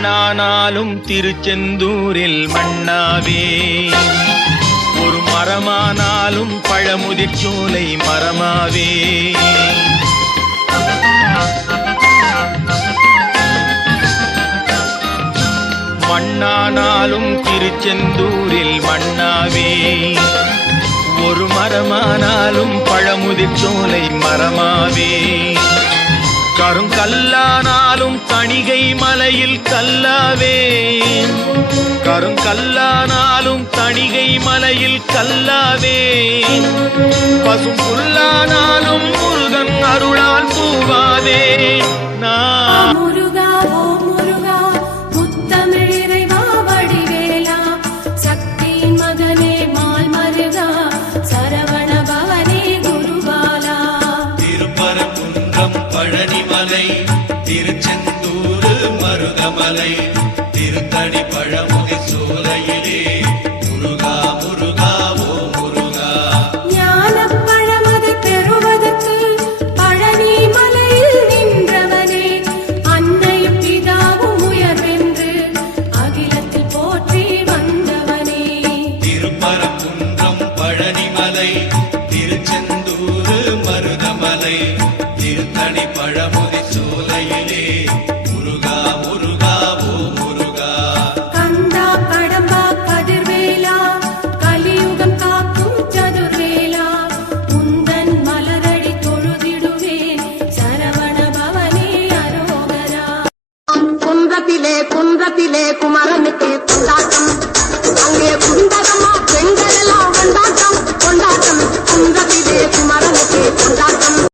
மண்ணானாலும் திருச்செந்தூரில் மண்ணாவே, ஒரு மரமானாலும் பழமுதிர்ச்சோலை மரமாவே. மண்ணானாலும் திருச்செந்தூரில் மண்ணாவே, ஒரு மரமானாலும் பழமுதிர்ச்சோலை மரமாவே. கருங்கல்லானாலும் தணிகை மலையில் கல்லாவே, கருங்கல்லானாலும் தணிகை மலையில் கல்லாவே. பசும் புல்லானாலும் முருகன் அருளால் பூவாவே. நான் பழனிமலை திருச்செந்தூர் மருதமலை திருத்தணி பழமுதிர் சோலையிலே